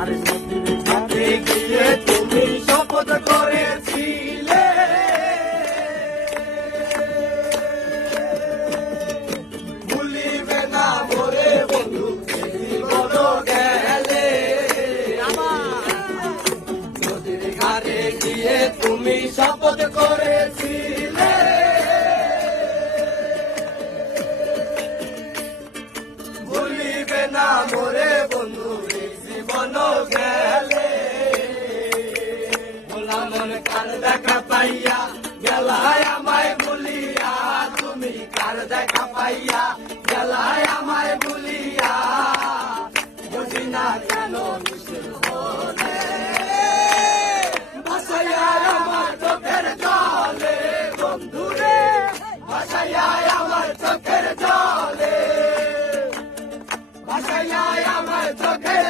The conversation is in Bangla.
আরে নদীর ঘাটে গিয়ে তুমি শপথ করেছিলে, ভুলিবে না মোরে বন্ধু জীবন গেলে। নদীর ঘাটে গিয়ে তুমি শপথ করেছিলে, ভুলিবে না মোরে বন্ধু জীবন গেলে। ভোলা মন কার দেখা পাইয়া গেলায় আমায় ভুলিয়া, তুমি কার দেখা পাইয়া গেলায় আমায় ভুলিয়া, বুঝি না কেন নিষ্ঠুর বলে ভাসাইয়া আমার চোখের জলে, বন্ধুরে ভাসাইয়া আমার চোখের জলে, ভাসাইয়া আমার চোখের